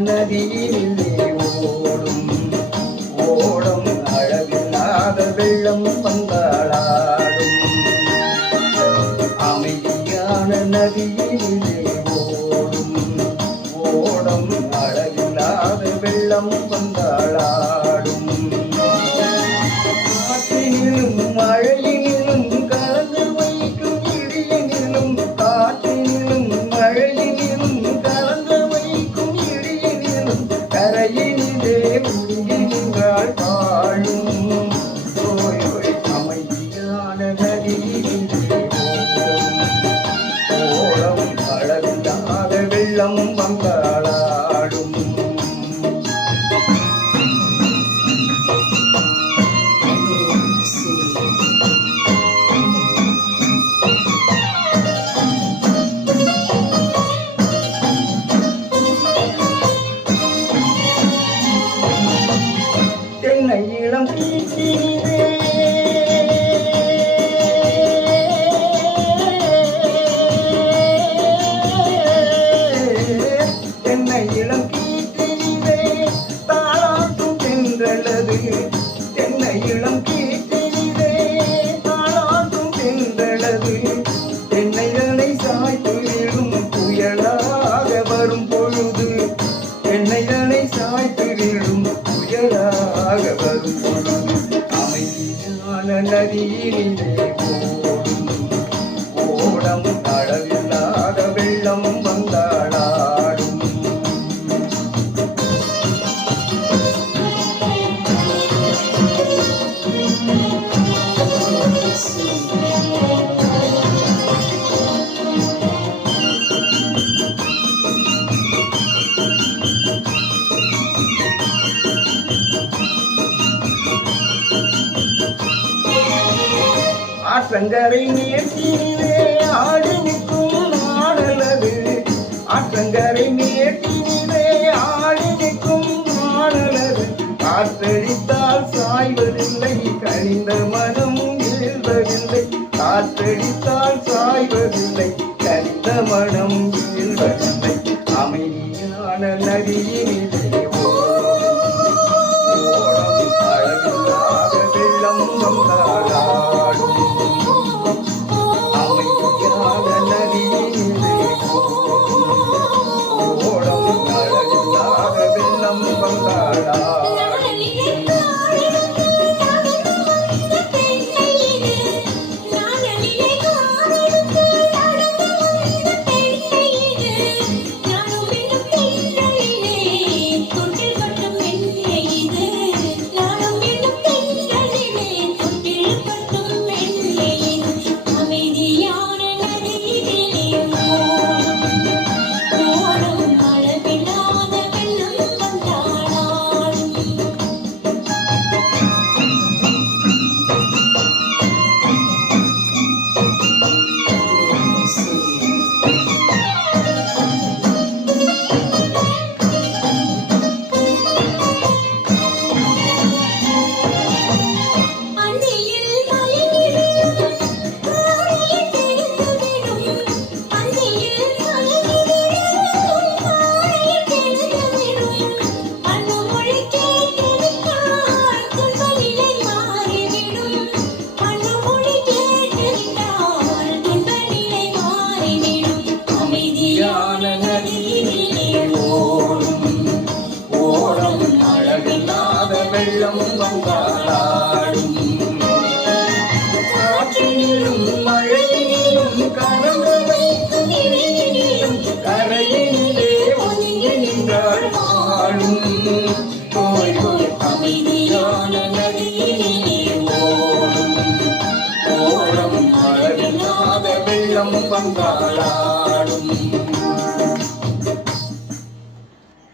நதியிலே ஓடும் ஓடம் அளவில்லாத வெள்ளம் பந்தாளாடும் அமைதியான நதியிலே ஓடும் ஓடம் அளவில்லாத வெள்ளம் பந்தாளாடும் காற்றினிலும் மழையினிலும் கலந்து வைக்கும் இடியினிலும் காற்றினிலும் மழையினிலும் கலந்து வைக்கும் இடியினிலும் கரையினிலே உருகினாள் வாழும் அமைதியான நதியிலே ஓடம் அளவில்லாத வெள்ளம் பந்தாளாடும் தென்னை இளம் கீற்றினிலே தென்னை இளம் கீற்றினிலே தாளாட்டும் தென்றலது தென்னை இளம் கீற்றினிலே தாளாட்டும் தென்றலது தென்னைதனை சாய்த்து விழும் புயலாக வரும் பொழுது தென்னைதனை சாய்த்து விழும் புயலாக வரும் பொழுது அமைதியான நதியிலே ஓடும் ஓடம் அளவில்லாத வெள்ளம் வந்தாளாடும் ஆற்றங்கரை மேட்டினிலே ஆடி நிற்கும் நாடலது ஆற்றங்கரை மேட்டினிலே ஆடி நிற்கும் நாடலது காற்றடித்தால் சாய்வதில்லை கனிந்த மனம் வீழ்வதில்லை காற்றடித்தால் சாய்வதில்லை கனிந்த மனம் வீழ்வதில்லை அமைதியான நதியினிலே ஓடம் அளவில்லாத வெள்ளம் வந்தாளாடும் அமைதியான நதியினிலே ஓடம் அளவில்லாத வெள்ளம் வந்தாளாடும்